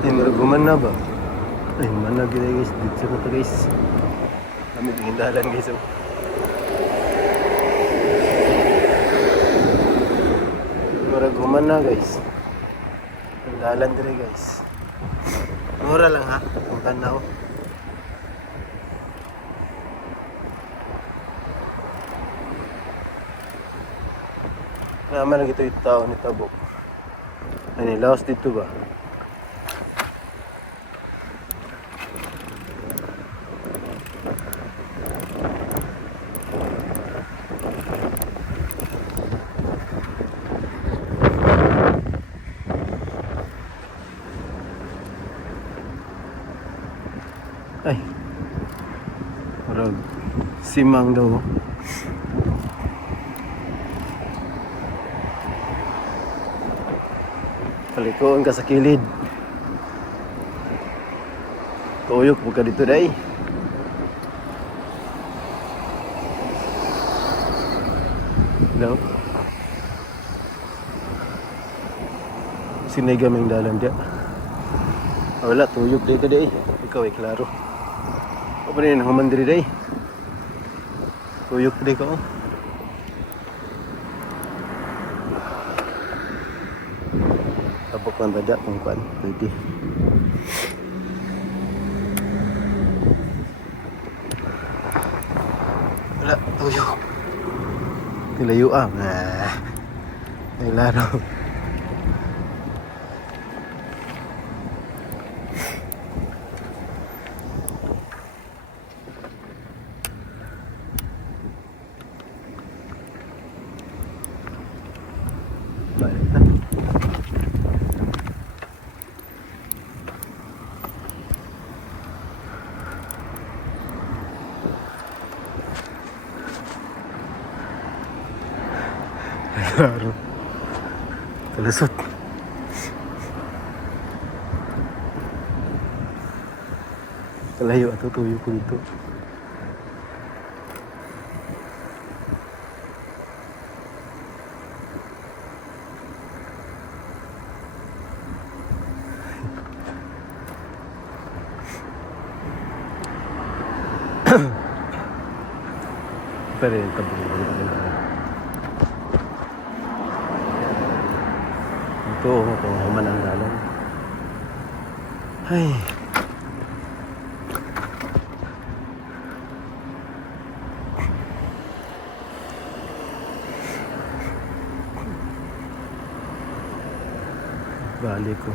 Guman na ba? Ay, mana gila guys. Dito na to guys. Kami tingin guys. Oh. Guman na guys. Dalan dire guys. Mura lang ha. Kung tanaw. Naman lang ito yung tao ni Tabok. Ano, laos dito ba? Ay, parang simang daw. Palikoon ka sa kilid. Tuyok mo ka dito day. No? Siniga may dalan dia. Wala, tuyok day ka day. Ikaw ay klaro. Apa rin, human diri day. Tuyok day ka oh. Tabok man tada kung kuan, pwede. Wala, tuyok. Tilayo ang. Ay laro. Laro. Kalusot. Kalayo ato tuyo ko dito. Pero yung tabong ito kung human ang dalan. Ay. Balik ko.